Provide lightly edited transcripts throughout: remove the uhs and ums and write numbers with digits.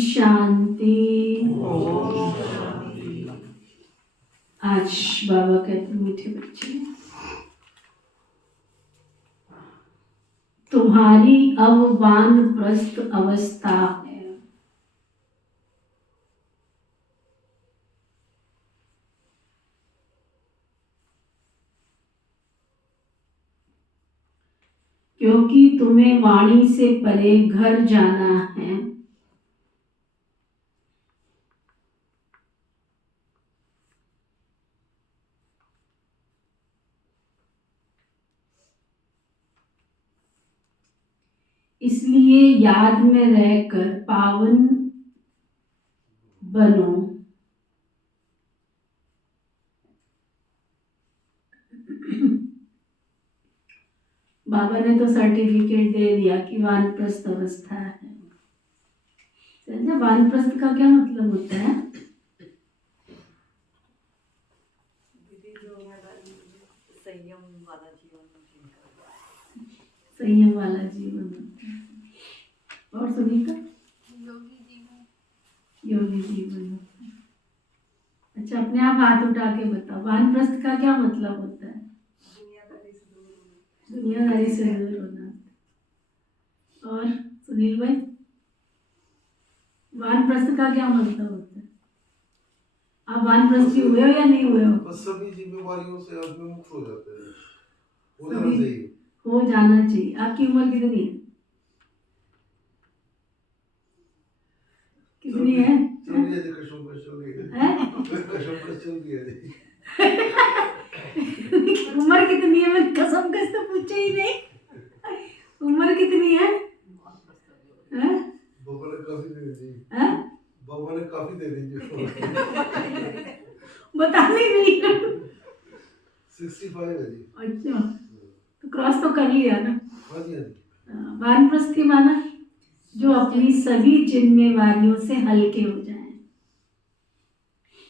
शांति। आज बाबा कहते मीठे बच्चे, तुम्हारी अब वानप्रस्थ अवस्था है। क्योंकि तुम्हें वाणी से परे घर जाना है। इसलिए याद में रहकर पावन बनो। बाबा ने तो सर्टिफिकेट दे दिया कि वानप्रस्थ अवस्था है। वानप्रस्थ का क्या मतलब होता है? संयम वाला जीवन होता है। और सुनीता? योगी जीवन होता है। अच्छा, अपने आप हाथ उठा के बताओ, वानप्रस्थ का क्या मतलब होता है? दुनियादारी से दूर होना। और सुनील भाई, वानप्रस्थ का क्या मतलब होता है? आप वानप्रस्थी हुए हो या नहीं हुए हो? बस सभी जिम्मेवारियों से आदमी मुक्त हो जाते हैं। हो जाना चाहिए। हो जाना चाहिए। आपकी उम्र कितनी है? कितनी है? चल रही है कशम कश चल रही है। कशम कश चल रही है। उम्र कितनी है? मैं कसम कस तो पूछे ही नहीं। उम्र कितनी है? बाबा ने काफी दे दी। बाबा ने काफी दे दी। बता नहीं 65 है जी। अच्छा, तो क्रॉस तो कर लिया ना। हाँ जी, हाँ जी। वानप्रस्थी माना जो अपनी सभी जिम्मेवारियों से हल्के हो जाएं।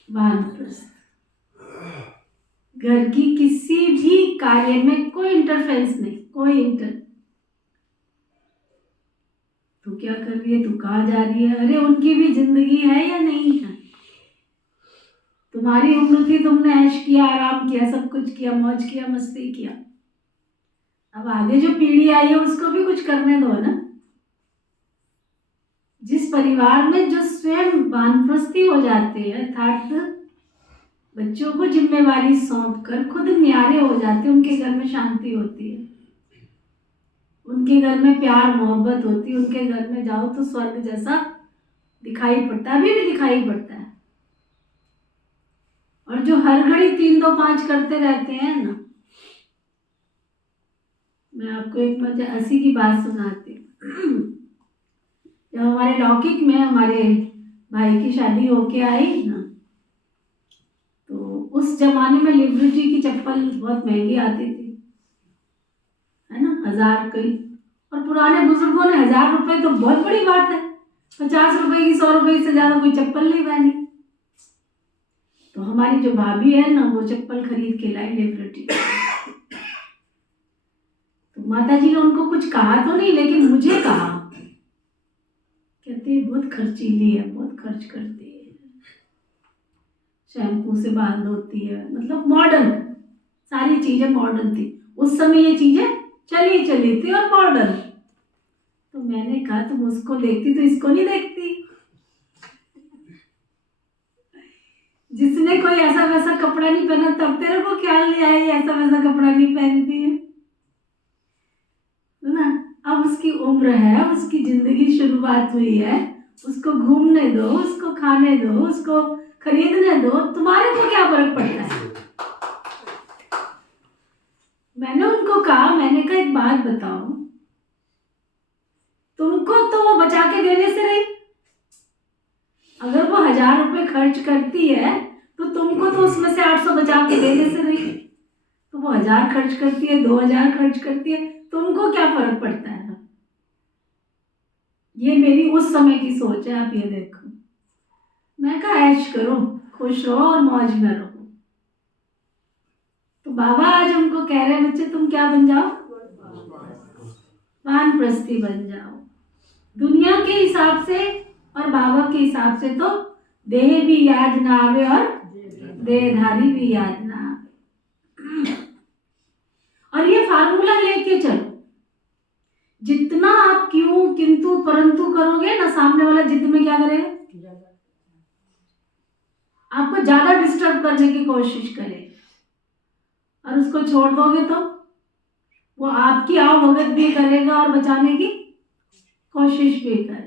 वानप्रस्थ घर की किसी भी कार्य में कोई इंटरफेरेंस नहीं, तू क्या कर रही है, तू कहाँ जा रही है, अरे उनकी भी जिंदगी है या नहीं है? तुम्हारी उम्र थी, तुमने ऐश किया, आराम किया, सब कुछ किया, मौज किया, मस्ती किया। अब आगे जो पीढ़ी आई है उसको भी कुछ करने दो ना। जिस परिवार में जो स्वयं वानप्रस्थी हो जाते हैं, अर्थात बच्चों को जिम्मेवारी सौंप कर खुद न्यारे हो जाते हैं, उनके घर में शांति होती है, उनके घर में प्यार मोहब्बत होती है, उनके घर में जाओ तो स्वर्ग जैसा दिखाई पड़ता है, अभी भी दिखाई पड़ता है। और जो हर घड़ी 3 2 5 करते रहते हैं ना, मैं आपको एक मजे हंसी की बात सुनाती हूँ। जब हमारे लौकिक में हमारे भाई की शादी होके आई ना, तो उस जमाने में लिबर्टी की चप्पल बहुत महंगी आती थी, है ना, 1000 की। और पुराने बुजुर्गों ने 1000 रुपए तो बहुत बड़ी बात है, 50 रुपए की, 100 रुपए से ज्यादा कोई चप्पल नहीं पहनी। तो हमारी जो भाभी है ना, वो चप्पल खरीद के लाई लिबर्टी। तो माता जी ने उनको कुछ कहा तो नहीं, लेकिन मुझे कहा, कहते बहुत खर्चीली है, बहुत खर्च करती है, शैम्पू से बाल धोती है, मतलब मॉडर्न, सारी चीजें मॉडर्न थी उस समय, ये चीजें चली थी और मॉडर्न। तो मैंने कहा तुम उसको देखती तो इसको नहीं देखती? जिसने कोई ऐसा वैसा कपड़ा नहीं पहना तब तेरे को ख्याल नहीं आया ऐसा वैसा कपड़ा नहीं पहनती है ना। अब उसकी उम्र है, उसकी जिंदगी शुरुआत हुई है, उसको घूमने दो, उसको खाने दो, उसको खरीदने दो, तुम्हारे को क्या फर्क पड़ता है? मैंने उनको कहा, मैंने कहा एक बात बताओ, तुमको तो वो बचा के देने से रही, अगर वो 1000 रुपए खर्च करती है तो तुमको तो उसमें से 800 बचा के देने से रही। तो वो 1000 खर्च करती है, 2000 खर्च करती है, तुमको क्या फर्क पड़ता है? ये मेरी उस समय की सोच है, आप ये देखो। मैं कहा ऐश करो, खुश रहो और मौज में रहो। तो बाबा आज हमको कह रहे हैं, बच्चे तुम क्या बन जाओ? वानप्रस्थी बन जाओ, दुनिया के हिसाब से और बाबा के हिसाब से तो देह भी याद ना आवे और देहधारी भी याद ना आवे। और ये फार्मूला लेके चलो, जितना आप क्यों किंतु परंतु करोगे ना, सामने वाला जिद में क्या करेगा, आपको ज्यादा डिस्टर्ब करने की कोशिश करे। और उसको छोड़ दोगे तो वो आपकी आवभगत भी करेगा और बचाने की कोशिश भी करेगा।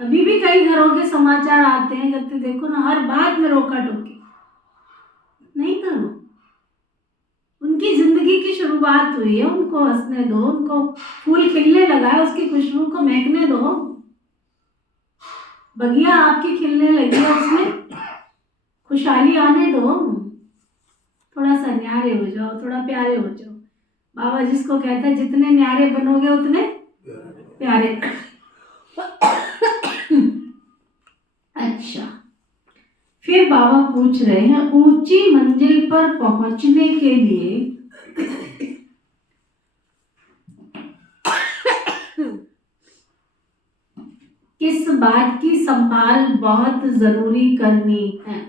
अभी भी कई घरों के समाचार आते हैं, जब तक देखो ना, हर बात में रोका टोकी नहीं करो। उनकी जिंदगी की शुरुआत हुई है, उनको हंसने दो, उनको फूल खिलने लगा है, उसकी खुशबू को महकने दो। बगिया आपकी खिलने लगी है, उसमें खुशहाली आने दो। थोड़ा सा न्यारे हो जाओ, थोड़ा प्यारे हो जाओ। बाबा जिसको कहते हैं जितने न्यारे बनोगे उतने प्यारे। अच्छा, फिर बाबा पूछ रहे हैं, ऊंची मंजिल पर पहुंचने के लिए किस बात की संभाल बहुत जरूरी करनी है?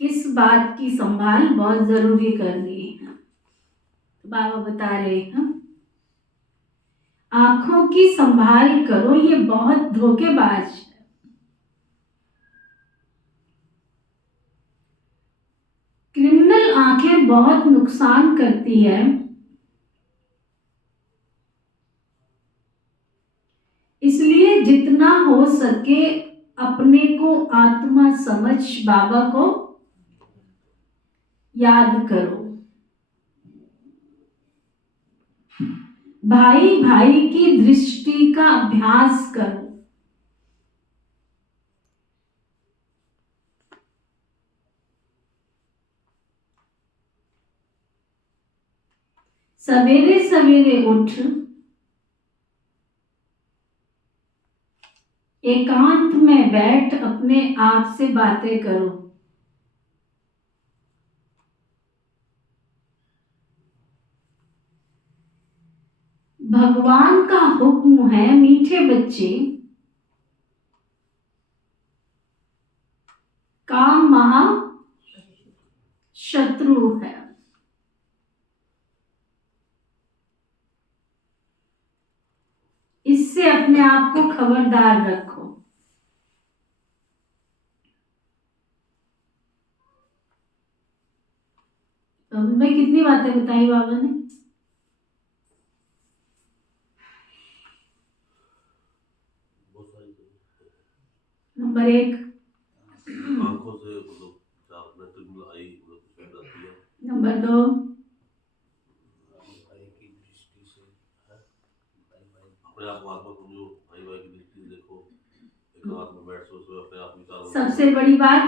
किस बात की संभाल बहुत जरूरी करनी है? तो बाबा बता रहे हैं, आंखों की संभाल करो, ये बहुत धोखेबाज है। क्रिमिनल आंखें बहुत नुकसान करती है, इसलिए जितना हो सके अपने को आत्मा समझ बाबा को याद करो। भाई भाई की दृष्टि का अभ्यास करो। सवेरे सवेरे उठ एकांत में बैठ अपने आप से बातें करो। भगवान का हुक्म है, मीठे बच्चे, काम महा शत्रु है। इससे अपने आप को खबरदार रखो। तो मैं कितनी बातें बताई बाबा ने? नंबर 1, आंखों से नंबर 2, अपने आप आत्मा समझो, भाई भाई की दृष्टि से देखो, एकांत में बैठ सोचो, अपने आप विचार। सबसे बड़ी बात,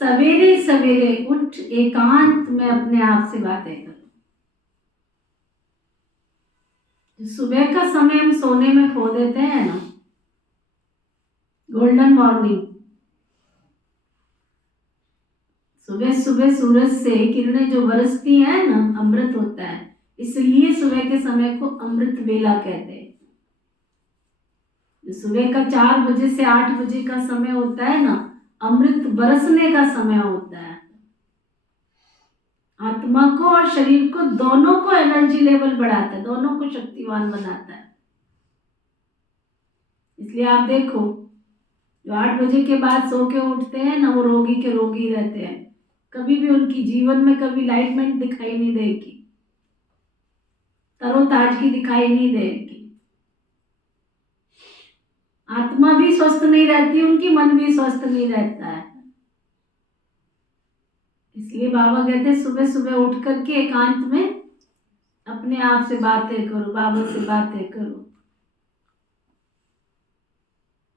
सवेरे सवेरे उठ एकांत में अपने आप से बातें करो। सुबह का समय हम सोने में खो देते हैं ना, गोल्डन मॉर्निंग, सुबह सुबह सूरज से किरणें जो बरसती हैं ना, अमृत होता है, इसलिए सुबह के समय को अमृत वेला कहते हैं। सुबह का 4 बजे से 8 बजे का समय होता है ना, अमृत बरसने का समय होता है। आत्मा को और शरीर को दोनों को एनर्जी लेवल बढ़ाता है, दोनों को शक्तिवान बनाता है। इसलिए आप देखो, जो 8 बजे के बाद सो के उठते हैं ना, वो रोगी के रोगी रहते हैं। कभी भी उनकी जीवन में कभी लाइटमेंट दिखाई नहीं देगी, तरोताजगी दिखाई नहीं देगी। आत्मा भी स्वस्थ नहीं रहती उनकी, मन भी स्वस्थ नहीं रहता है। इसलिए बाबा कहते हैं सुबह सुबह उठ करके एकांत में अपने आप से बातें करो, बाबा से बातें करो।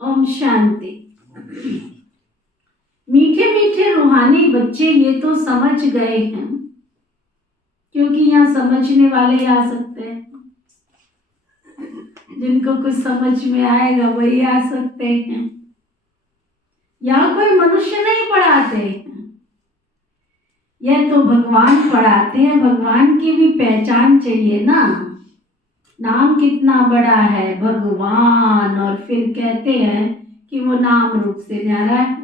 ओम शांति। मीठे मीठे रूहानी बच्चे ये तो समझ गए हैं, क्योंकि यहाँ समझने वाले ही आ सकते हैं। जिनको कुछ समझ में आएगा वही आ सकते हैं। यहाँ कोई मनुष्य नहीं पढ़ाते हैं, यह तो भगवान पढ़ाते हैं। भगवान की भी पहचान चाहिए ना, नाम कितना बड़ा है भगवान, और फिर कहते हैं कि वो नाम रूप से न्यारा है।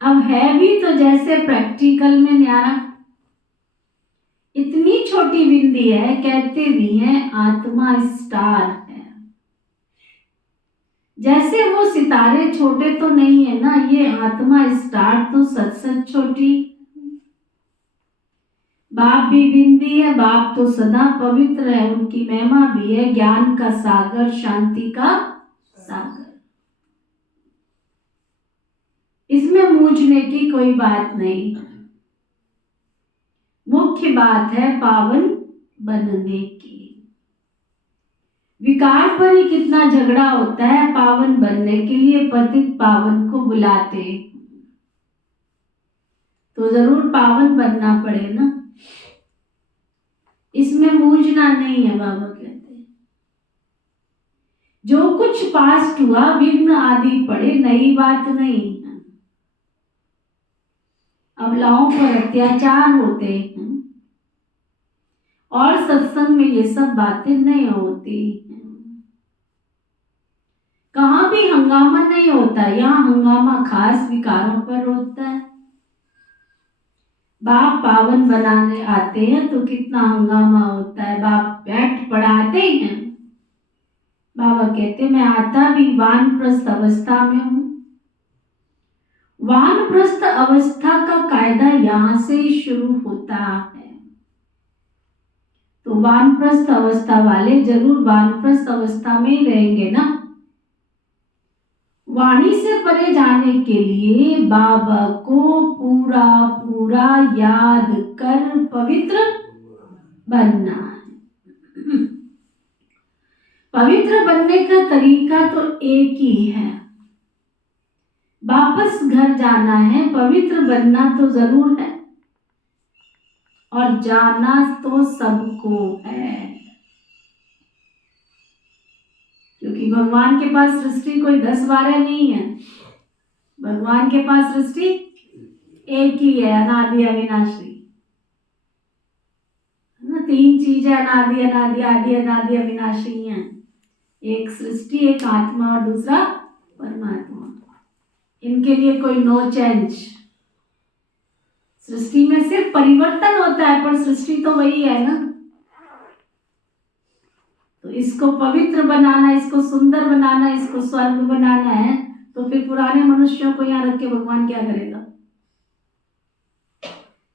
अब है भी तो जैसे प्रैक्टिकल में न्यारा, इतनी छोटी बिंदी है, कहते भी हैं आत्मा स्टार है। जैसे वो सितारे छोटे तो नहीं है ना, ये आत्मा स्टार तो सच सच छोटी। बाप भी बिंदी है, बाप तो सदा पवित्र है, उनकी महिमा भी है ज्ञान का सागर, शांति का सागर। इसमें मूझने की कोई बात नहीं। मुख्य बात है पावन बनने की। विकार पर ही कितना झगड़ा होता है, पावन बनने के लिए पतित पावन को बुलाते, तो जरूर पावन बनना पड़े ना, इसमें मूझना नहीं है। बाबा कहते हैं जो कुछ पास्ट हुआ विघ्न आदि पड़े, नई बात नहीं है। अबलाओं पर अत्याचार होते हैं और सत्संग में ये सब बातें नहीं होती हैं। कहाँ भी हंगामा नहीं होता, यहाँ हंगामा खास विकारों पर होता है। बाप पावन बनाने आते हैं तो कितना हंगामा होता है। बाप बैठ पढ़ाते हैं, बाबा कहते मैं आता भी वानप्रस्थ अवस्था में हूँ। वानप्रस्थ अवस्था का कायदा यहाँ से ही शुरू होता है। तो वानप्रस्थ अवस्था वाले जरूर वानप्रस्थ अवस्था में ही रहेंगे ना। वाणी से परे जाने के लिए बाबा को पूरा पूरा याद कर पवित्र बनना है। पवित्र बनने का तरीका तो एक ही है, वापस घर जाना है। पवित्र बनना तो जरूर है और जाना तो सबको है, क्योंकि भगवान के पास सृष्टि कोई 10-12 नहीं है। भगवान के पास सृष्टि एक ही है, अनादि अविनाशी। ना 3 चीजें अनादि अनादि आदि अनादि अविनाशी हैं। एक सृष्टि, एक आत्मा और दूसरा परमात्मा। इनके लिए कोई नो चेंज। सृष्टि में सिर्फ परिवर्तन होता है, पर सृष्टि तो वही है ना। तो इसको पवित्र बनाना, इसको सुंदर बनाना, इसको स्वर्ग बनाना है, तो फिर पुराने मनुष्यों को यहाँ रख के भगवान क्या करेगा?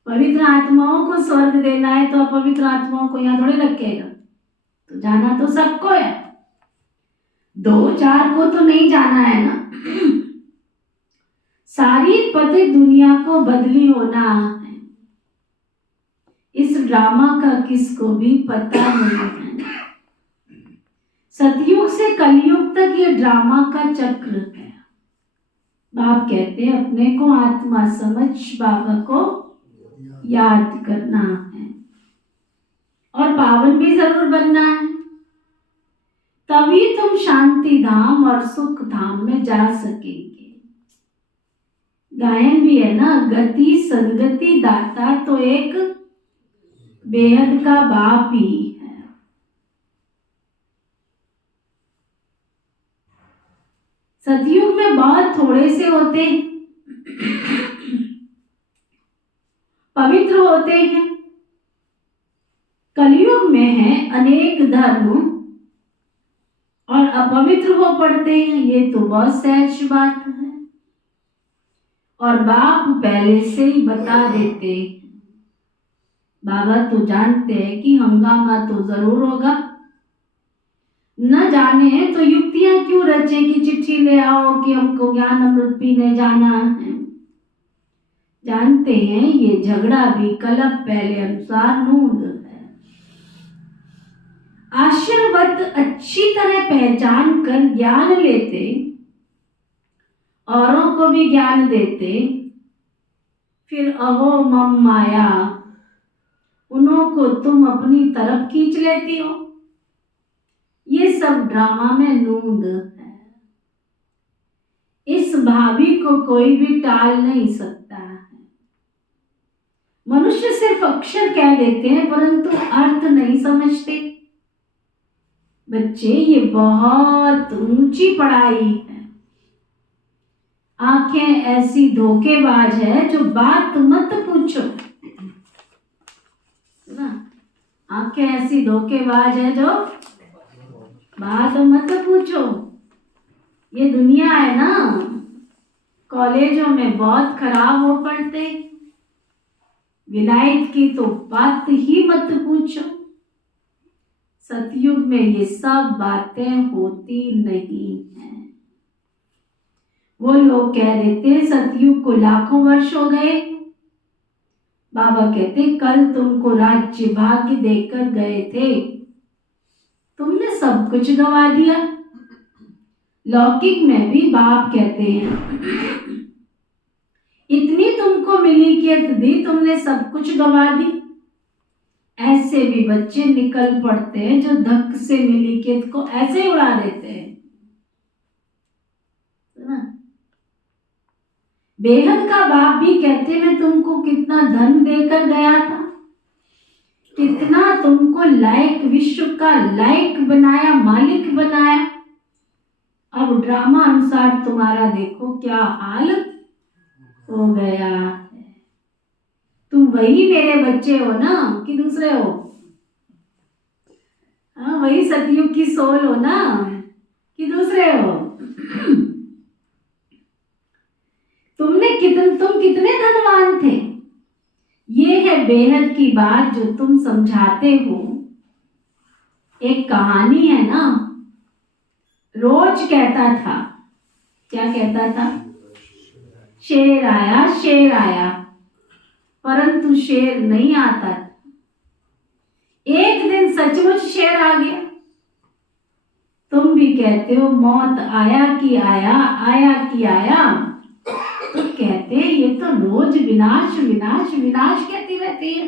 पवित्र आत्माओं को स्वर्ग देना है तो अपवित्र आत्माओं को यहाँ थोड़ी रखेगा। तो जाना तो सबको है, 2-4 को तो नहीं जाना है ना। सारी पतित दुनिया को बदली होना है। इस ड्रामा का किसको भी पता नहीं है। सतयुग से कलयुग तक ये ड्रामा का चक्र है। बाप कहते हैं अपने को आत्मा समझ बाबा को याद करना है और पावन भी जरूर बनना है, तभी तुम शांति धाम और सुख धाम में जा सकेंगे। गायन भी है ना, गति सदगति दाता तो एक बेहद का बाप ही है। सतयुग में बहुत थोड़े से होते पवित्र होते हैं, कलयुग में है अनेक धर्म और अपवित्र हो पड़ते हैं। ये तो बहुत सहज बात है और बाप पहले से ही बता देते। बाबा तो जानते हैं कि हंगामा तो जरूर होगा, न जाने तो युक्तियां क्यों रचे कि चिट्ठी ले आओ कि हमको ज्ञान अमृत पीने जाना है। जानते हैं ये झगड़ा भी कलब पहले अनुसार नूंद है। आशीर्वाद अच्छी तरह पहचान कर ज्ञान लेते, औरों को भी ज्ञान देते, फिर अहो मम माया, उन्हों को तुम अपनी तरफ खींच लेती हो। ये सब ड्रामा में नूंद है। इस भावी को कोई भी टाल नहीं सकता है। मनुष्य सिर्फ अक्षर कह देते हैं परंतु अर्थ नहीं समझते। बच्चे, ये बहुत ऊंची पढ़ाई है। आंखें ऐसी धोखेबाज है जो बात मत पूछो ना। आंखें ऐसी धोखेबाज है जो बात मत पूछो। ये दुनिया है ना, कॉलेजों में बहुत खराब हो पढ़ते, विलायत की तो बात ही मत पूछो। सतयुग में ये सब बातें होती नहीं है। वो लोग कह देते सतयुग को लाखों वर्ष हो गए। बाबा कहते कल तुमको राज्य भाग्य देकर गए थे, तुमने सब कुछ गवा दिया। लौकिक में भी बाप कहते हैं इतनी तुमको मिलीकियत दी, तुमने सब कुछ गवा दी। ऐसे भी बच्चे निकल पड़ते हैं जो धक से मिलीकियत को ऐसे उड़ा देते हैं ना। बेहद का बाप भी कहते मैं तुमको कितना धन देकर गया था, कितना तुमको लायक, विश्व का लायक बनाया, मालिक बनाया। अब ड्रामा अनुसार तुम्हारा देखो क्या हाल हो गया है। तुम वही मेरे बच्चे हो ना कि दूसरे हो? हाँ, वही सतयुग की सोल हो ना कि दूसरे हो? तुम कितने धनवान थे। ये है बेहद की बात जो तुम समझाते हो। एक कहानी है ना, रोज कहता था, क्या कहता था? शेर आया, परंतु शेर नहीं आता था। एक दिन सचमुच शेर आ गया। तुम भी कहते हो मौत आया कि आया। तो कहते ये तो रोज विनाश विनाश विनाश कहती रहती है।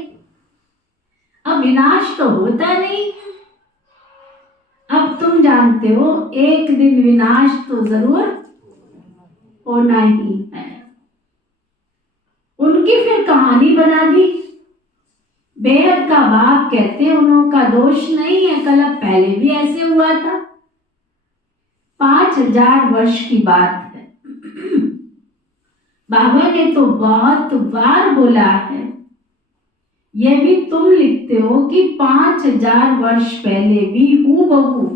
अब विनाश तो होता नहीं। अब तुम जानते हो एक दिन विनाश तो जरूर होना ही है। उनकी फिर कहानी बना दी। बेहद का बाप कहते उनका दोष नहीं है, कल पहले भी ऐसे हुआ था। 5000 वर्ष की बात है। बाबा ने तो बहुत बार बोला है। यह भी तुम लिखते हो कि 5000 वर्ष पहले भी हूबहू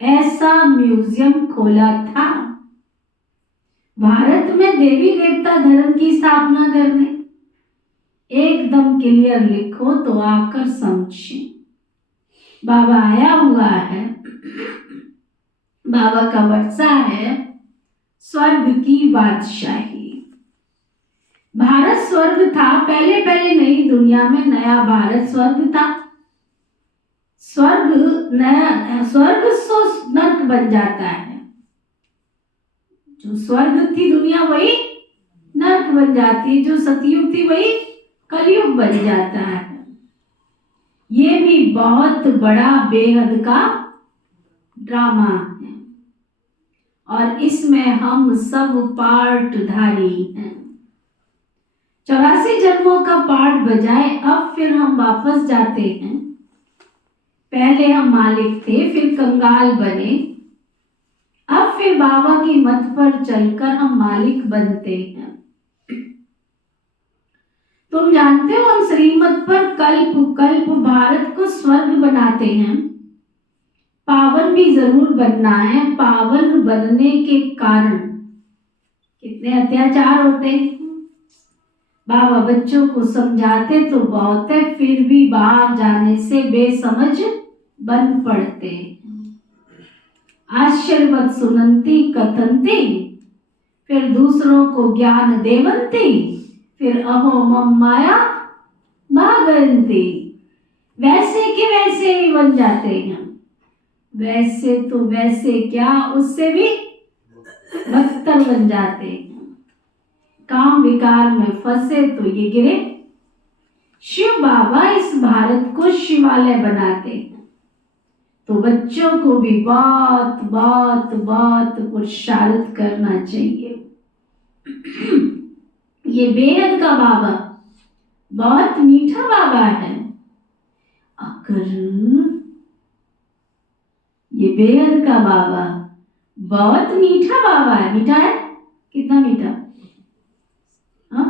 ऐसा म्यूजियम खोला था भारत में देवी देवता धर्म की स्थापना करने। एकदम क्लियर लिखो तो आकर समझे। बाबा आया हुआ है। बाबा का वर्षा है स्वर्ग की बादशाही। भारत स्वर्ग था पहले नई दुनिया में नया भारत स्वर्ग था। स्वर्ग सो नर्क बन जाता है। जो स्वर्ग थी दुनिया वही नर्क बन जाती है, जो सतयुग थी वही कलयुग बन जाता है। ये भी बहुत बड़ा बेहद का ड्रामा है और इसमें हम सब पार्टधारी हैं। 84 जन्मों का पाठ बजाए अब फिर हम वापस जाते हैं। पहले हम मालिक थे, फिर कंगाल बने, अब फिर बाबा की मत पर चलकर हम मालिक बनते हैं। तुम जानते हो हम श्रीमत पर कल्प कल्प भारत को स्वर्ग बनाते हैं। पावन भी जरूर बनना है। पावन बनने के कारण कितने अत्याचार होते हैं। बाबा बच्चों को समझाते तो बहुत है, फिर भी बाहर जाने से बेसमझ बन पड़ते। आश्चर्यवत सुनंती कथनती, फिर दूसरों को ज्ञान देवंती, फिर अहो मम माया भागंती। वैसे के वैसे ही बन जाते हैं। वैसे तो वैसे क्या, उससे भी बदतर बन जाते हैं। काम विकार में फंसे तो ये गिरे। शिव बाबा इस भारत को शिवालय बनाते हैं। तो बच्चों को भी बहुत बहुत बहुत पुरुषार्थ करना चाहिए। ये बेहद का बाबा बहुत मीठा बाबा है। अगर ये बेहद का बाबा बहुत मीठा बाबा है, मीठा है, कितना मीठा, हाँ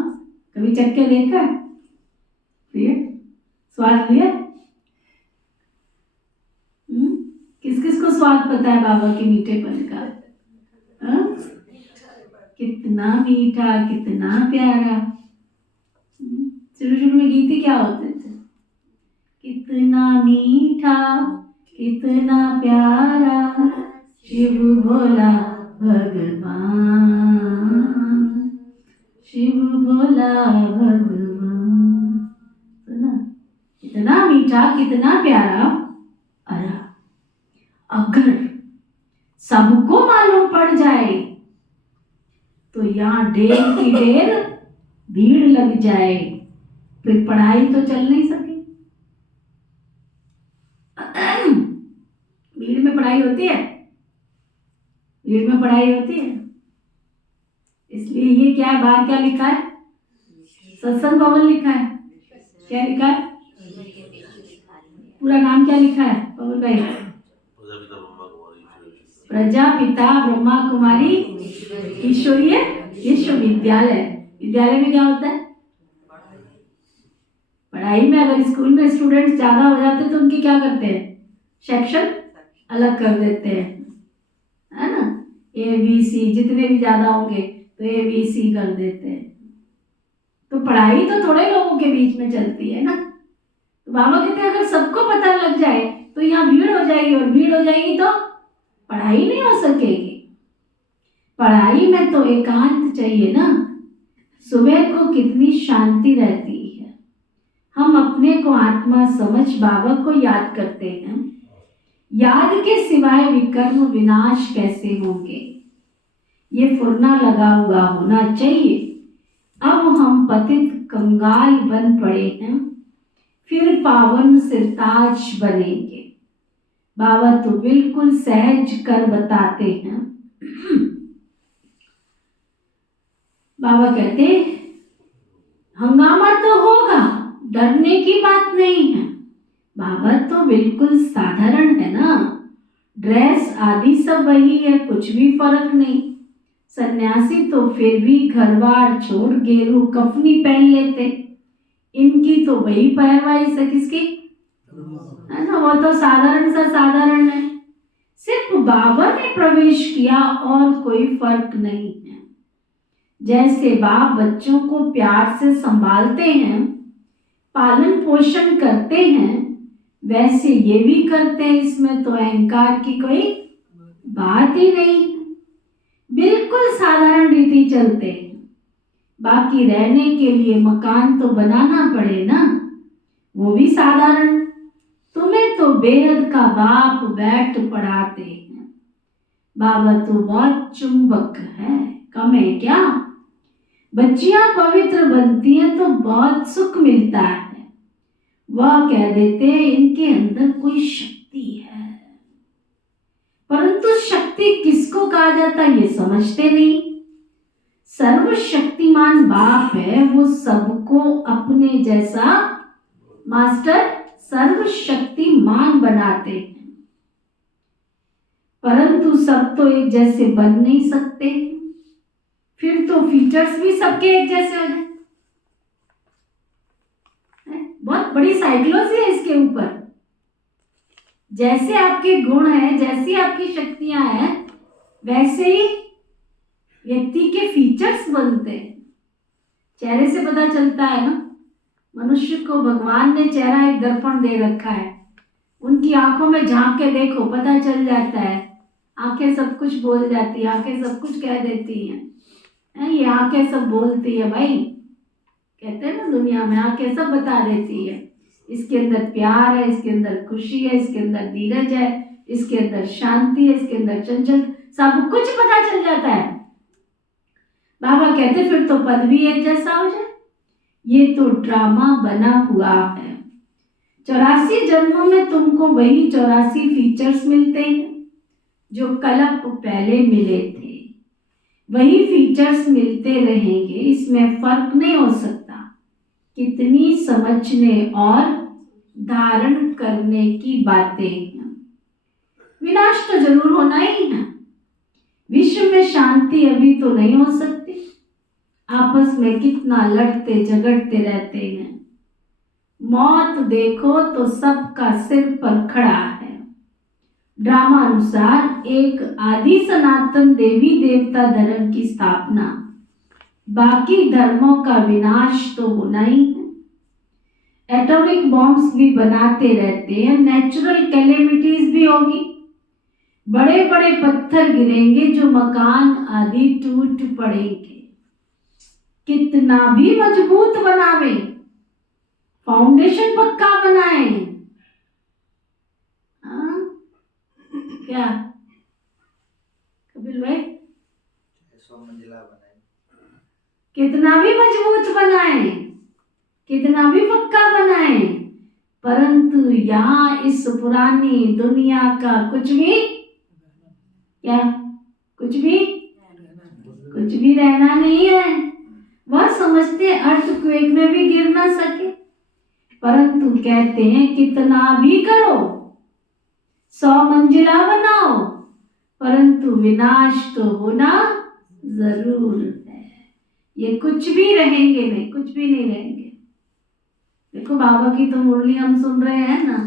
कभी चख के देखा है, स्वाद लिया? किस किस को स्वाद पता है बाबा के मीठेपन का? हाँ? कितना मीठा, कितना प्यारा। शुरू शुरू में गीत क्या होते थे? कितना मीठा, कितना प्यारा शिव भोला भगवान, शिव भोला भगवान। सुना? कितना मीठा, कितना प्यारा। अरे अगर सबको मालूम पड़ जाए तो यहाँ ढेर की ढेर भीड़ लग जाए, फिर पढ़ाई तो चल नहीं सके। भीड़ में पढ़ाई होती है, भीड़ में पढ़ाई होती है। इसलिए ये क्या है, बाहर क्या लिखा है? सत्संग भवन लिखा है। क्या लिखा है? पूरा नाम क्या लिखा है पवन भाई? प्रजापिता ब्रह्मा कुमारी ईश्वरीय विश्वविद्यालय। विद्यालय में क्या होता है? पढ़ाई में अगर स्कूल में स्टूडेंट्स ज्यादा हो जाते तो उनकी क्या करते हैं? सेक्शन अलग कर देते हैं, है ना? ABC जितने भी ज्यादा होंगे तो ABC कर देते हैं। तो पढ़ाई तो थोड़े लोगों के बीच में चलती है ना। तो बाबा कहते हैं अगर सबको पता लग जाए तो यहाँ भीड़ हो जाएगी, और भीड़ हो जाएगी तो पढ़ाई नहीं हो सकेगी। पढ़ाई में तो एकांत चाहिए ना। सुबह को कितनी शांति रहती है, हम अपने को आत्मा समझ बाबा को याद करते हैं। याद के सिवाय विकर्म विनाश कैसे होंगे, ये फुरना लगा हुआ होना चाहिए। अब हम पतित कंगाल बन पड़े हैं, फिर पावन सिरताज बनेंगे। बाबा तो बिल्कुल सहज कर बताते हैं। बाबा कहते हंगामा तो होगा, डरने की बात नहीं है। बाबा तो बिल्कुल साधारण है ना, ड्रेस आदि सब वही है, कुछ भी फर्क नहीं। सन्यासी तो फिर भी घर बार छोड़ गेरू कफनी पहन लेते, इनकी तो वही पहरवाइश है। किसकी है ना? वो तो साधारण सा साधारण है। सिर्फ बाबा ने प्रवेश किया और कोई फर्क नहीं है। जैसे बाप बच्चों को प्यार से संभालते हैं, पालन पोषण करते हैं, वैसे ये भी करते हैं। इसमें तो अहंकार की कोई बात ही नहीं, बिल्कुल साधारण रीति चलते हैं। बाकी रहने के लिए मकान तो बनाना पड़े ना, वो भी साधारण। तुम्हें तो बेहद का बाप बैठ पढ़ाते हैं। बाबा तो बहुत चुंबक है, कम है क्या? बच्चियां पवित्र बनती हैं तो बहुत सुख मिलता है। वह कह देते हैं इनके अंदर कोई शक्ति है, परंतु शक्ति किसको कहा जाता है ये समझते नहीं। सर्वशक्तिमान बाप है, वो सबको अपने जैसा मास्टर सर्वशक्तिमान बनाते हैं, परंतु सब तो एक जैसे बन नहीं सकते। फिर तो फीचर्स भी सबके एक जैसे हो जाए। बहुत बड़ी साइकोलॉजी है इसके ऊपर। जैसे आपके गुण हैं, जैसी आपकी शक्तियां हैं, वैसे ही व्यक्ति के फीचर्स बनते हैं। चेहरे से पता चलता है ना। मनुष्य को भगवान ने चेहरा एक दर्पण दे रखा है, उनकी आंखों में झांक के देखो पता चल जाता है। आंखें सब कुछ बोल जाती है, आंखें सब कुछ कह देती हैं। ये आंखें सब बोलती है भाई, कहते हैं ना दुनिया में आंखें सब बता देती है। इसके अंदर प्यार है, इसके अंदर खुशी है, इसके अंदर धीरज है, इसके अंदर शांति है, इसके अंदर चंचल, सब कुछ पता चल जाता है। बाबा कहते फिर तो पद भी एक जैसा हो जाए। ये तो ड्रामा बना हुआ है। 84 जन्मों में तुमको वही 84 फीचर्स मिलते हैं जो कल्प पहले मिले थे, वही फीचर्स मिलते रहेंगे, इसमें फर्क नहीं हो सकता। कितनी समझने और धारण करने की बातें हैं। विनाश तो जरूर होना ही है। विश्व में शांति अभी तो नहीं हो सकती। आपस में कितना लड़ते झगड़ते रहते हैं। मौत देखो तो सबका सिर पर खड़ा है। ड्रामा अनुसार एक आदि सनातन देवी देवता धर्म की स्थापना, बाकी धर्मों का विनाश तो होना ही है। एटॉमिक बॉम्ब्स भी बनाते रहते हैं, नेचुरल कैलेमिटीज भी होगी, बड़े बड़े पत्थर गिरेंगे जो मकान आदि टूट पड़ेंगे। कितना भी मजबूत बनावे, फाउंडेशन पक्का बनाए, हाँ क्या कपिल भाई, 100 मंजिला बनाए, कितना भी मजबूत बनाए, कितना भी पक्का बनाए, परंतु यहाँ इस पुरानी दुनिया का कुछ भी क्या, कुछ भी रहना नहीं है। वह समझते अर्थक्वेक में भी गिर ना सके, परंतु कहते हैं कितना भी करो, 100 मंजिला बनाओ, परंतु विनाश तो होना जरूर है। ये कुछ भी रहेंगे नहीं, कुछ भी नहीं रहेंगे। देखो बाबा की तो मुरली हम सुन रहे हैं ना,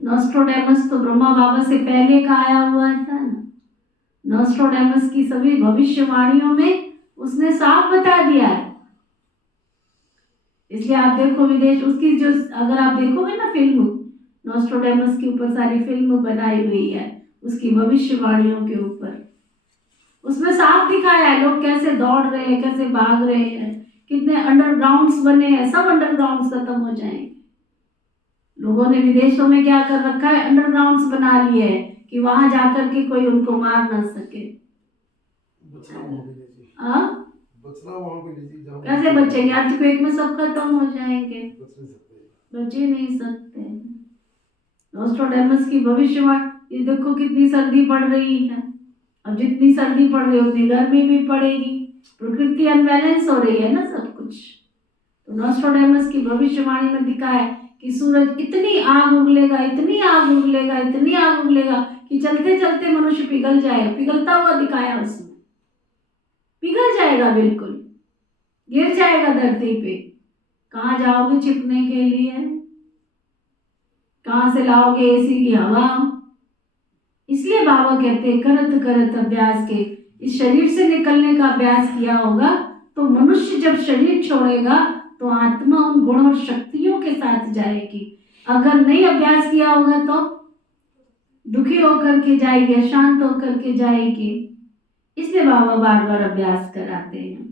नोस्ट्रोडेमस तो ब्रह्मा बाबा से पहले का आया हुआ था ना। नोस्ट्रोडेमस की सभी भविष्यवाणियों में उसने साफ बता दिया है। इसलिए आप देखो विदेश उसकी जो, अगर आप देखोगे ना फिल्म, नोस्ट्रोडेमस के ऊपर सारी फिल्म बनाई हुई है उसकी भविष्यवाणियों के ऊपर, उसमें साफ दिखाया है लोग कैसे दौड़ रहे हैं, कैसे भाग रहे हैं, कितने अंडरग्राउंड्स बने हैं, सब अंडरग्राउंड्स खत्म हो जाएंगे। लोगों ने विदेशों में क्या कर रखा है, अंडरग्राउंड्स बना लिए है कि वहां जाकर के कोई उनको मार ना सके। कैसे बचेंगे? अर्थक्वेक में सब खत्म हो जाएंगे, बच ही नहीं सकते। नोस्ट्रोडेमस की भविष्यवाणी, ये देखो कितनी सर्दी पड़ रही है, अब जितनी सर्दी पड़ रही है उतनी गर्मी भी पड़ेगी, प्रकृति अनबैलेंस हो रही है ना सब कुछ। तो नोस्ट्रोडेमस की भविष्यवाणी में दिखा है कि सूरज इतनी आग उगलेगा, इतनी आग उगलेगा, इतनी आग उगलेगा कि चलते चलते मनुष्य पिघल जाएगा। पिघलता हुआ दिखाया उसने, पिघल जाएगा, बिल्कुल गिर जाएगा धरती पे। कहाँ जाओगे छिपने के लिए? कहाँ से लाओगे एसी की हवा? इसलिए बाबा कहते हैं करत करत अभ्यास के, इस शरीर से निकलने का अभ्यास किया होगा तो मनुष्य जब शरीर छोड़ेगा तो आत्मा उन गुण और शक्तियों के साथ जाएगी। अगर नहीं अभ्यास किया होगा तो दुखी होकर के जाएगी, अशांत होकर के जाएगी। इसलिए बाबा बार बार अभ्यास कराते हैं।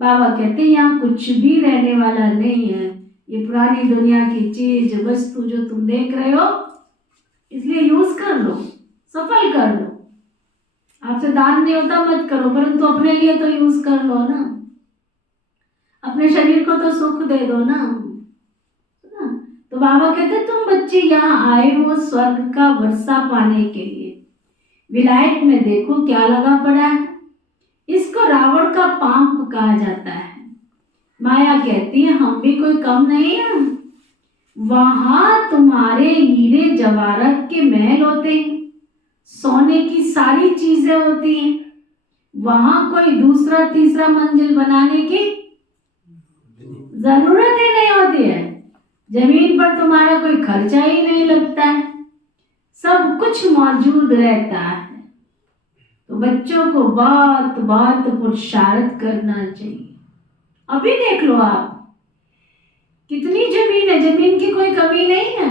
बाबा कहते हैं यहाँ कुछ भी रहने वाला नहीं है। ये पुरानी दुनिया की चीज वस्तु जो तुम देख रहे हो, इसलिए यूज कर लो, सफल कर लो। आपसे दान नहीं होता मत करो, परंतु अपने लिए तो यूज कर लो ना, अपने शरीर को तो सुख दे दो ना। तो बाबा कहते तुम बच्चे यहाँ आए हो स्वर्ग का वर्षा पाने के लिए। विलायत में देखो क्या लगा पड़ा है, इसको रावण का पांप कहा जाता है। माया कहती है हम भी कोई कम नहीं है, वहां तुम्हारे हीरे जवाहरात के महल होते हैं, सोने की सारी चीजें होती हैं, वहां कोई दूसरा तीसरा मंजिल बनाने की जरूरत ही नहीं होती है। जमीन पर तुम्हारा कोई खर्चा ही नहीं लगता है, सब कुछ मौजूद रहता है। तो बच्चों को बात बात पुरुषार्थ करना चाहिए। अभी देख लो आप, कितनी जमीन है, जमीन की कोई कमी नहीं है।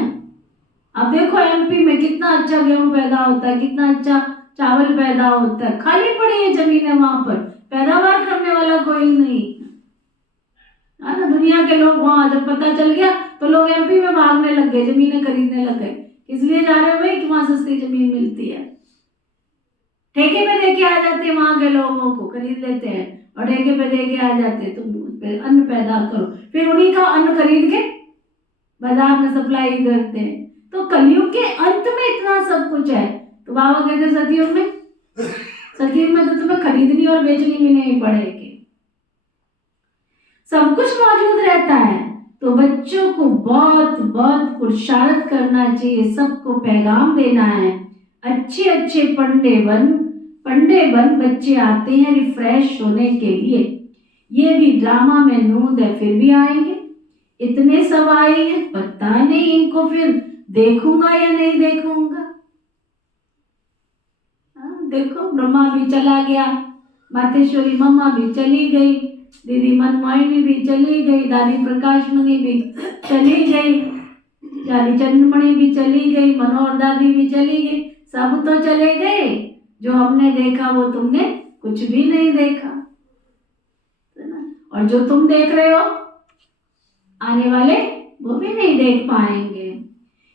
अब देखो एमपी में कितना अच्छा गेहूं पैदा होता है, कितना अच्छा चावल पैदा होता है, खाली पड़ी है जमीनें, वहां पर पैदावार करने वाला कोई नहीं है ना। दुनिया के लोग वहां जब पता चल गया तो लोग एमपी में भागने लग गए, जमीनें खरीदने लग गए। इसलिए जा रहे भाई कि वहां सस्ती जमीन मिलती है, ठेके पे देके आ जाते हैं, वहां के लोगों को खरीद लेते हैं और ठेके पे देके आ जाते हैं। तुम उस पे अन्न पैदा करो, फिर उन्हीं का अन्न खरीद के बाजार में सप्लाई करते हैं। तो कलयुग के अंत में इतना सब कुछ है। तो बाबा कहते हैं सतयुग में तो तुम्हें खरीदनी और बेचनी भी नहीं पड़ेगी, सब कुछ मौजूद रहता है। तो बच्चों को बहुत बहुत पुरुषार्थ करना चाहिए, सबको पैगाम देना है। अच्छे अच्छे पंडे बन बच्चे आते हैं रिफ्रेश होने के लिए। ये भी ड्रामा में नूंद है, फिर भी आएंगे। इतने सब आए हैं, पता नहीं इनको फिर देखूंगा या नहीं देखूंगा। देखो ब्रह्मा भी चला गया, मातेश्वरी मम्मा भी चली गई, दीदी मनमोहिनी भी चली गई, दादी प्रकाश मणि भी चली गई, दादी चंद्रमणि भी चली गई, मनोहर दादी भी चली गई। सब तो चले गए, जो हमने देखा वो तुमने कुछ भी नहीं देखा, है ना? और जो तुम देख रहे हो आने वाले वो भी नहीं देख पाएंगे।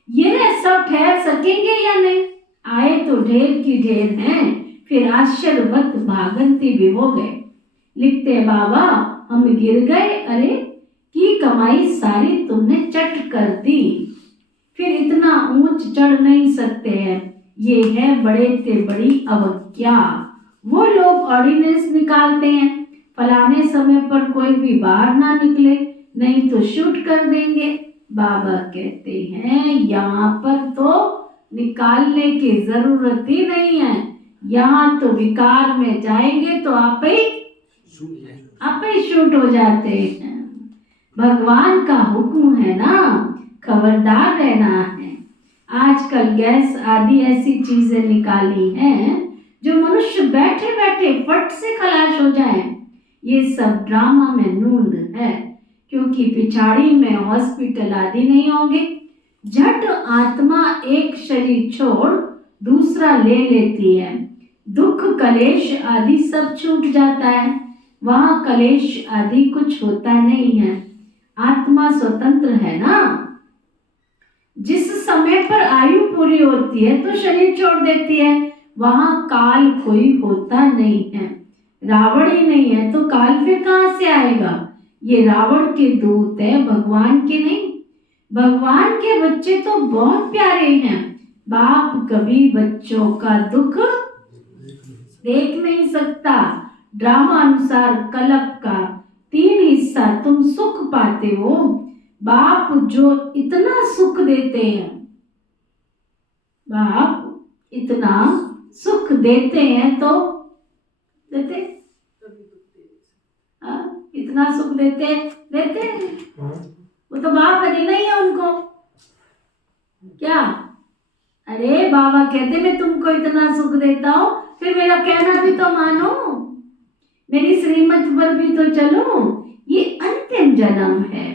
ये सब ठहर सकेंगे या नहीं? आए तो ढेर की ढेर हैं, फिर आश्चर्यवत भागंती भी हो गए। लिखते बाबा हम गिर गए, अरे की कमाई सारी तुमने चट कर दी, फिर इतना ऊंच चढ़ नहीं सकते हैं, ये है बड़े ते बड़ी अवज्ञा। वो लोग ऑर्डिनेंस निकालते हैं, फलाने समय पर कोई भी बाहर ना निकले, नहीं तो शूट कर देंगे। बाबा कहते हैं यहाँ पर तो निकालने की जरूरत ही नहीं है, यहाँ तो विकार में जाएंगे तो आप ही शूट हो जाते हैं। भगवान का हुक्म है ना, खबरदार रहना है। आजकल गैस आदि ऐसी चीजें निकाली हैं जो मनुष्य बैठे बैठे फट से खलास हो जाए। ये सब ड्रामा में नूंद है, क्योंकि पिछाड़ी में हॉस्पिटल आदि नहीं होंगे। झट आत्मा एक शरीर छोड़ दूसरा ले लेती है, दुख कलेश आदि सब छूट जाता है। वहाँ कलेश आदि कुछ होता नहीं है, आत्मा स्वतंत्र है ना। जिस समय पर आयु पूरी होती है तो शरीर छोड़ देती है, वहाँ काल कोई होता नहीं है। रावण ही नहीं है तो काल फिर कहाँ से आएगा? ये रावण के दूत है, भगवान के नहीं। भगवान के बच्चे तो बहुत प्यारे हैं, बाप कभी बच्चों का दुख देख नहीं सकता। ड्रामा अनुसार कल्प का 3 हिस्सा तुम सुख पाते हो। बाप जो इतना सुख देते हैं, बाप इतना सुख देते हैं तो देते, इतना सुख देते हैं। वो तो बाप यदि नहीं है उनको क्या? अरे बाबा कहते मैं तुमको इतना सुख देता हूँ, फिर मेरा कहना भी तो मानो, मेरी श्रीमत पर भी तो चलो। ये अंतिम जन्म है।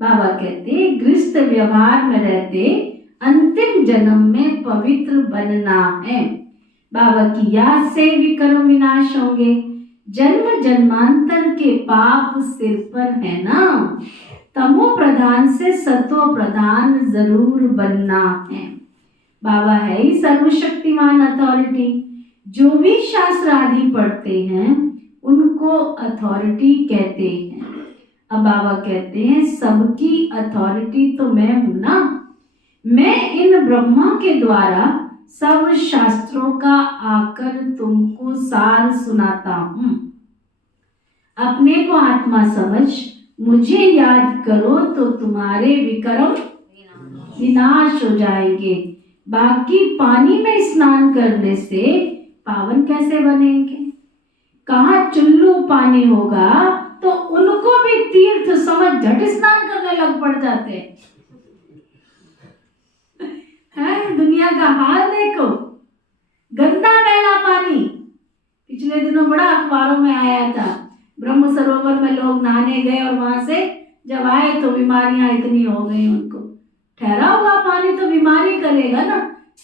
बाबा कहते गृहस्थ व्यवहार में रहते अंतिम जन्म में पवित्र बनना है। बाबा की याद से विकर्म विनाश होंगे, जन्म जन्मांतर के पाप सिर पर है ना। तमो प्रधान से सतो प्रधान जरूर बनना है। बाबा है ही सर्वशक्तिमान अथॉरिटी। जो भी शास्त्र आदि पढ़ते हैं उनको अथॉरिटी कहते हैं। अब बाबा कहते हैं सबकी अथॉरिटी तो मैं हूं ना। मैं इन ब्रह्मा के द्वारा सब शास्त्रों का आकर तुमको सार सुनाता हूं। अपने को आत्मा समझ मुझे याद करो तो तुम्हारे विकर्म विनाश हो जाएंगे। बाकी पानी में स्नान करने से पावन कैसे बनेंगे? कहाँ चुल्लू पानी होगा तो उनको भी तीर्थ समझ झट स्नान करने लग पड़ जाते हैं। दुनिया का हाल देखो, गंदा मैला पानी। पिछले दिनों बड़ा अखबारों में आया था, ब्रह्म सरोवर में लोग नहाने गए और वहां से जब आए तो बीमारियां इतनी हो गई उनको। ठहरा हुआ पानी तो बीमारी करेगा ना,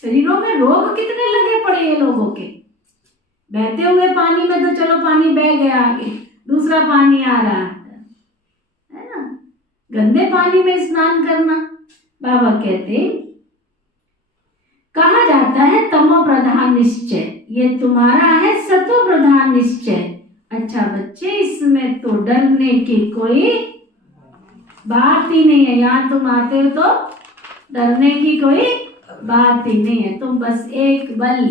शरीरों में रोग कितने लगे पड़े ये लोगों के। बहते हुए पानी में तो चलो पानी बह गया, आगे दूसरा पानी आ रहा है ना। गंदे पानी में स्नान करना, बाबा कहते कहा जाता है तमो प्रधान निश्चय, ये तुम्हारा है सतो प्रधान निश्चय। अच्छा बच्चे, इसमें तो डरने की कोई बात ही नहीं है। यहाँ तुम आते हो तो डरने की कोई बात ही नहीं है। तुम बस एक बल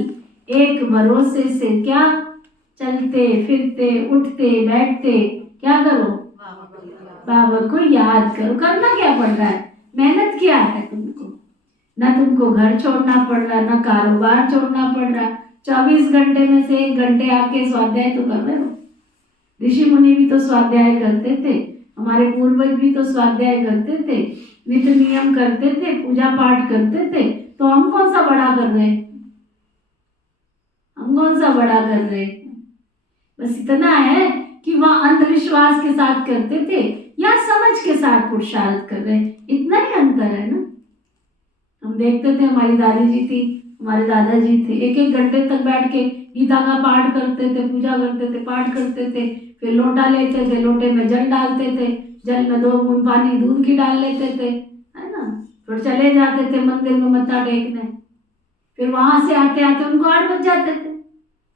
एक भरोसे से क्या चलते फिरते उठते बैठते क्या करो, बाबा को याद करो। करना क्या पड़ रहा है, मेहनत क्या है तुमको, ना तुमको घर छोड़ना पड़ रहा, ना कारोबार छोड़ना पड़ रहा। 24 घंटे में से 1 घंटे आके स्वाध्याय तो कर रहे हो। ऋषि मुनि भी तो स्वाध्याय करते थे, हमारे पूर्वज भी तो स्वाध्याय करते थे, नित्य नियम करते थे, पूजा पाठ करते थे। तो हम कौन सा बड़ा कर रहे हैं, हम कौन सा बड़ा कर रहे हैं। बस इतना है कि वह अंधविश्वास के साथ करते थे या समझ के साथ पुरुषार्थ कर रहे हैं, इतना ही अंतर है ना। हम देखते थे हमारी दादी जी थी, हमारे दादाजी थे, 1-1 घंटे तक बैठ के गीता का पाठ करते थे, पूजा करते थे, पाठ करते थे। फिर लोटा लेते थे, लोटे में जल डालते थे, जल में 2 बूंद पानी दूध की डाल लेते थे, है ना। फिर चले जाते थे मंदिर में मत्था टेकने। फिर वहां से आते आते उनको 8 बज जाते थे।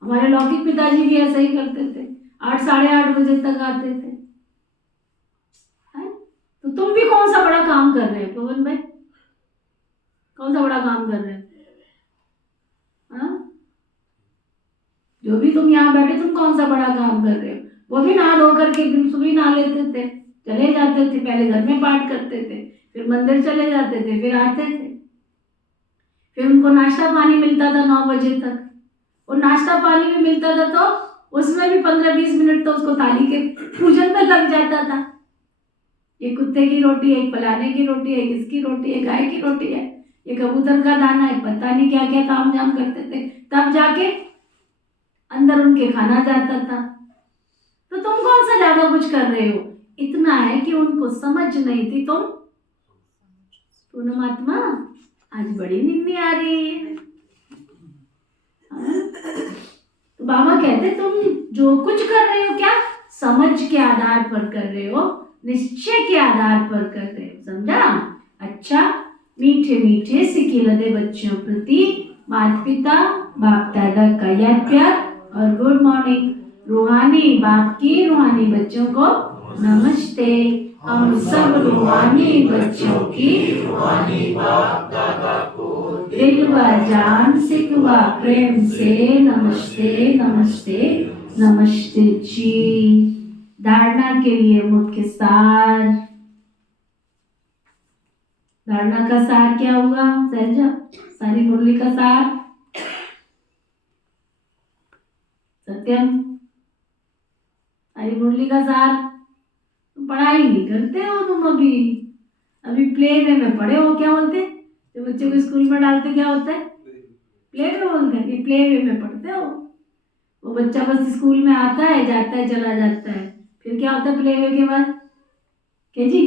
हमारे लौकिक पिताजी भी ऐसा ही करते थे, 8 साढ़े 8 बजे तक आते थे। है? तो तुम भी कौन सा बड़ा काम कर रहे हो पवन भाई, कौन सा बड़ा काम कर रहे हो? हाँ? जो भी तुम यहाँ बैठे, तुम कौन सा बड़ा काम कर रहे हो? वो भी नहा धो करके सुबह नहा लेते थे, चले जाते थे, पहले घर में पाठ करते थे, फिर मंदिर चले जाते थे, फिर आते थे। फिर उनको नाश्ता पानी मिलता था 9 बजे तक। और नाश्ता पानी भी मिलता था तो उसमें भी 15-20 मिनट तो उसको थाली के पूजन में लग जाता था। ये कुत्ते की रोटी है, एक फलाने की रोटी है, किसकी रोटी है, गाय की रोटी है, ये कबूतर का दाना है, पता नहीं क्या क्या काम जाम करते थे, तब जाके अंदर उनके खाना जाता था। तो तुम कौन सा ज्यादा कुछ कर रहे हो, इतना है कि उनको समझ नहीं थी। तुम पूर्णमात्मा आज बड़ी नींद आ रही है। तो बाबा कहते तुम जो कुछ कर रहे हो क्या समझ के आधार पर कर रहे हो, निश्चय के आधार पर कर रहे हो, समझा। अच्छा, मीठे मीठे सिकिलदे बच्चों प्रति माता पिता बाप दादा का याद प्यार और गुड मॉर्निंग। रूहानी बाप की रूहानी बच्चों को नमस्ते। हम सब रूहानी बच्चों की रूहानी बाप दादा को दिल व जान से व प्रेम से नमस्ते नमस्ते नमस्ते जी। धारणा के लिए मुख्य सार, धारणा का सार क्या हुआ सहजा, सारी मुरली का सार, सत्यम सारी मुरली का सार। पढ़ाई नहीं करते हो तुम, अभी प्ले वे में पढ़े हो। क्या बोलते जो बच्चे को स्कूल में डालते, क्या होता है प्ले वे बोलते हैं, ये प्ले वे में पढ़ते हो। वो बच्चा बस स्कूल में आता है, जाता है, चला जाता है, फिर क्या होता है प्ले वे के बाद, केजी,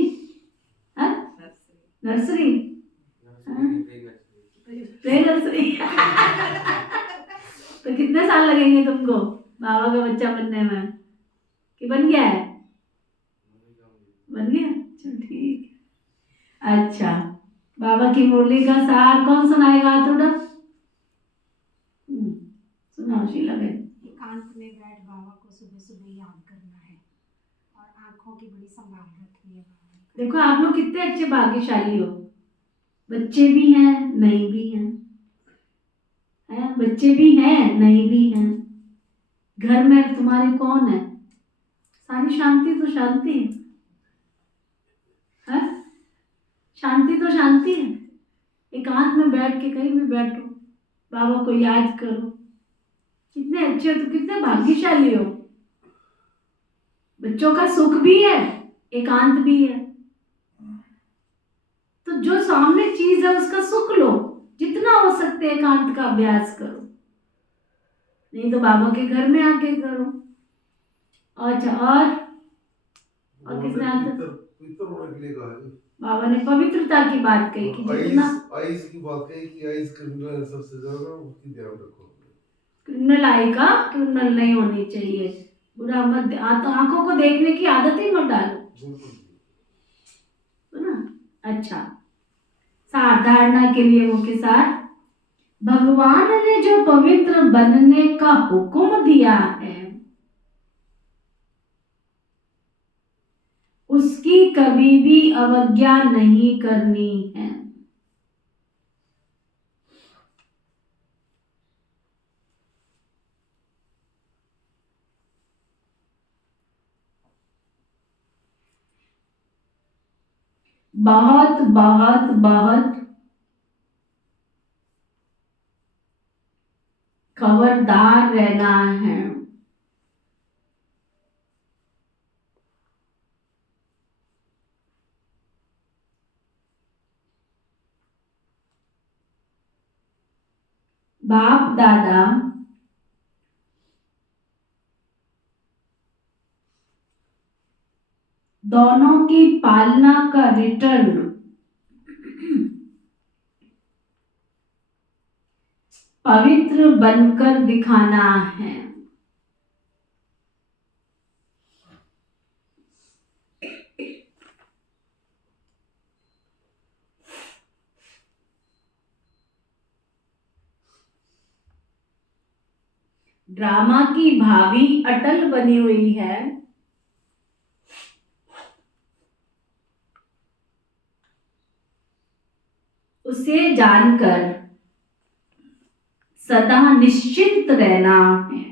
नर्सरी, प्ले नर्सरी। तो कितने साल लगेंगे तुमको बाबा का बच्चा बनने में, कि बन गया है, बन गया, चलो ठीक है। अच्छा, बाबा की मुरली का सार कौन सुनाएगा थोड़ा, सुनाओ शीला बहन। एकांत में बैठ बाबा को सुबह सुबह याद करना है और आंखों की बड़ी संभाल रखनी है। देखो आप लोग कितने अच्छे भाग्यशाली हो, बच्चे भी हैं नहीं भी हैं, बच्चे भी हैं नहीं भी हैं, घर में तुम्हारे कौन है, सारी शांति तो शांति है, शांति तो शांति है। एकांत में बैठ के कहीं भी बैठो, बाबा को याद करो, कितने अच्छे हो तो, कितने भाग्यशाली हो। बच्चों का सुख भी है, एकांत भी है, तो जो सामने चीज है उसका सुख लो, जितना हो सकते एकांत का अभ्यास करो, नहीं तो बाबा के घर में आके करो। अच्छा, और किसने आता, पवित्र होने के लिए कहा है। बाबा ने पवित्रता की बात कही कि जितना आइस की बात कही कि आइस क्रिमिनल सबसे ज्यादा, उसकी ध्यान रखो। क्रिमिनल आई का क्रिमिनल नहीं होनी चाहिए, बुरा मत, आंखों को देखने की आदत ही मत डालो, है ना। अच्छा, सार धारणा के लिए मुख्य सार, भगवान ने जो पवित्र बनने का हुक्म दिया है उस उसकी कभी भी अवज्ञा नहीं करनी है। बहुत बहुत बहुत खबरदार रहना है। बाप दादा दोनों की पालना का रिटर्न पवित्र बनकर दिखाना है। ड्रामा की भाभी अटल बनी हुई है। उसे जानकर सदा निश्चिंत रहना है।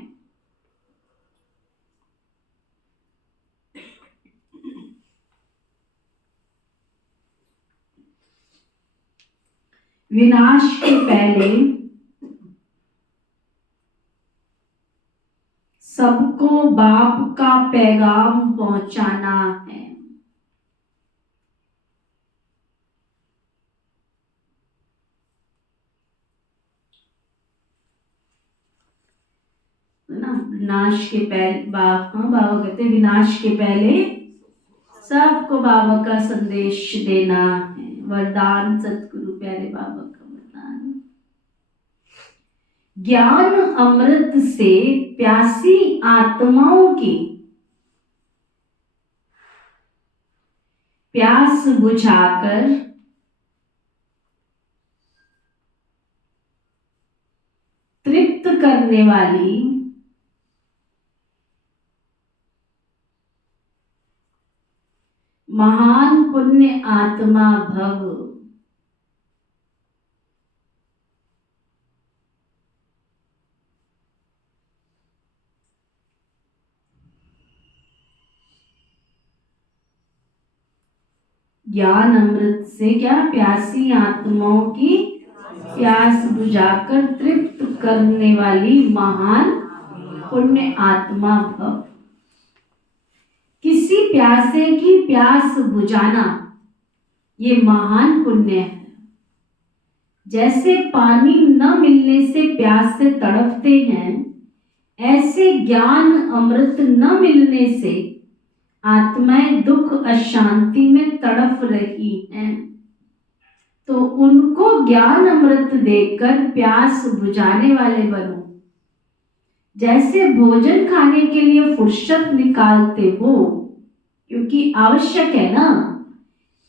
विनाश के पहले सबको बाप का पैगाम पहुंचाना है। ना विनाश के पहले बाबा कहते विनाश के पहले सबको बाबा का संदेश देना है। वरदान सतगुरु प्यारे बाबा का वरदान। ज्ञान अमृत से प्यासी आत्माओं की प्यास बुझाकर तृप्त करने वाली महान पुण्य आत्मा भव। ज्ञान अमृत से क्या प्यासी आत्माओं की प्यास बुझाकर तृप्त करने वाली महान पुण्य आत्मा भव। किसी प्यासे की प्यास बुझाना ये महान पुण्य है। जैसे पानी न मिलने से प्यास से तड़पते हैं, ऐसे ज्ञान अमृत न मिलने से आत्माएं दुख अशांति में तड़प रही हैं। तो उनको ज्ञान अमृत देकर प्यास बुझाने वाले बनो। जैसे भोजन खाने के लिए फुर्सत निकालते हो क्योंकि आवश्यक है ना,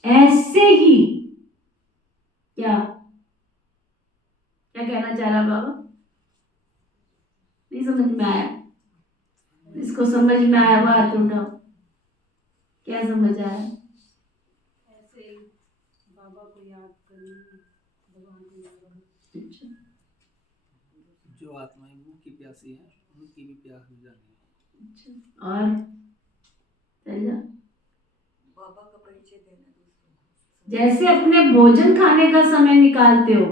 ऐसे ही क्या क्या कहना चाह रहा बाबा? नहीं समझ में आया? इसको समझ में आया बात उठाओ। क्या समझ आया? ऐसे बाबा को याद करना, भगवान को याद करना। अच्छा, जो आत्माएं मुंह की प्यासी हैं उनकी भी प्यास बुझानी है। अच्छा, और चल जा। बाबा का परिचय देना दूसरों को। जैसे अपने भोजन खाने का समय निकालते हो,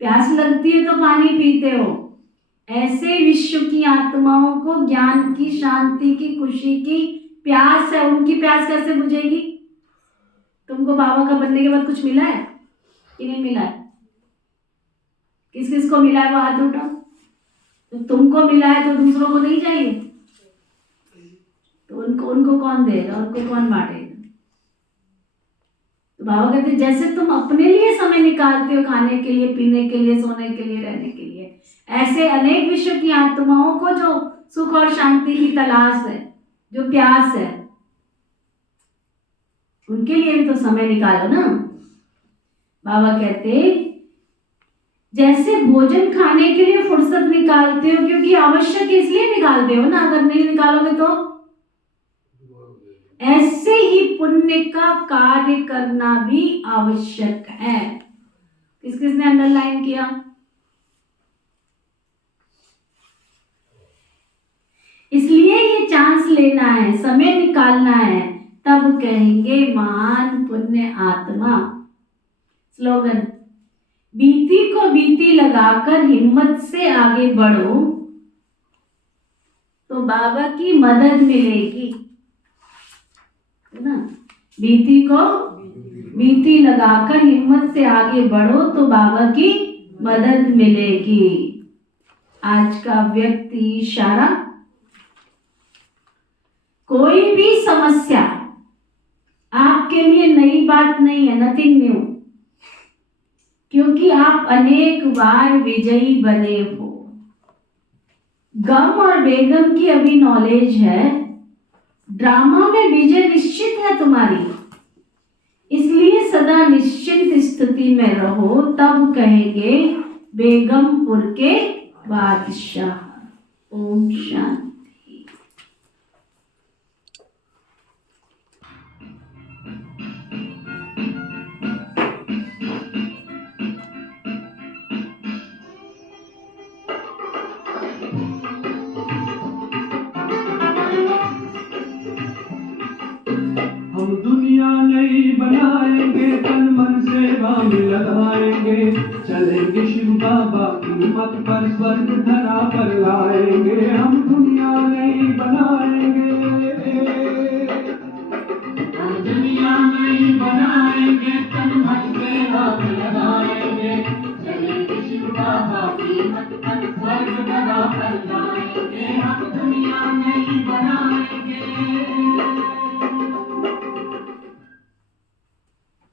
प्यास लगती है तो पानी पीते हो, ऐसे विश्व की आत्माओं को ज्ञान की, शांति की, खुशी की प्यास है। उनकी प्यास कैसे बुझेगी? तुमको बाबा का बनने के बाद कुछ मिला है कि नहीं मिला है? किस किस को मिला है वो हाथ उठाओ। तो तुमको मिला है तो दूसरों को नहीं चाहिए? तो उनको कौन देगा? उनको कौन बांटेगा? तो बाबा कहते हैं जैसे तुम अपने लिए समय निकालते हो, खाने के लिए, पीने के लिए, सोने के लिए, रहने के लिए, ऐसे अनेक विश्व की आत्माओं को जो सुख और शांति की तलाश है, जो प्यास है, उनके लिए भी तो समय निकालो ना। बाबा कहते जैसे भोजन खाने के लिए फुर्सत निकालते हो क्योंकि आवश्यक इसलिए निकालते हो ना, अगर नहीं निकालोगे तो ऐसे ही पुण्य का कार्य करना भी आवश्यक है। किस किसने अंडरलाइन किया? इसलिए ये चांस लेना है, समय निकालना है, तब कहेंगे महान पुण्य आत्मा। स्लोगन, बीती को बीती लगाकर हिम्मत से आगे बढ़ो तो बाबा की मदद मिलेगी, है ना। बीती को बीती लगाकर हिम्मत से आगे बढ़ो तो बाबा की मदद मिलेगी। आज का व्यक्ति इशारा, कोई भी समस्या आपके लिए नई बात नहीं है, नथिंग न्यू, क्योंकि आप अनेक बार विजयी बने हो। गम और बेगम की अभी नॉलेज है, ड्रामा में विजय निश्चित है तुम्हारी, इसलिए सदा निश्चिंत स्थिति में रहो, तब कहेंगे बेगमपुर के बादशाह। ओम शांति। हम दुनिया नई बनाएंगे, तन मन सेवा में लगाएंगे, चलेंगे शिव बाबा की मत पर स्वर्ग धरा पर लाएंगे।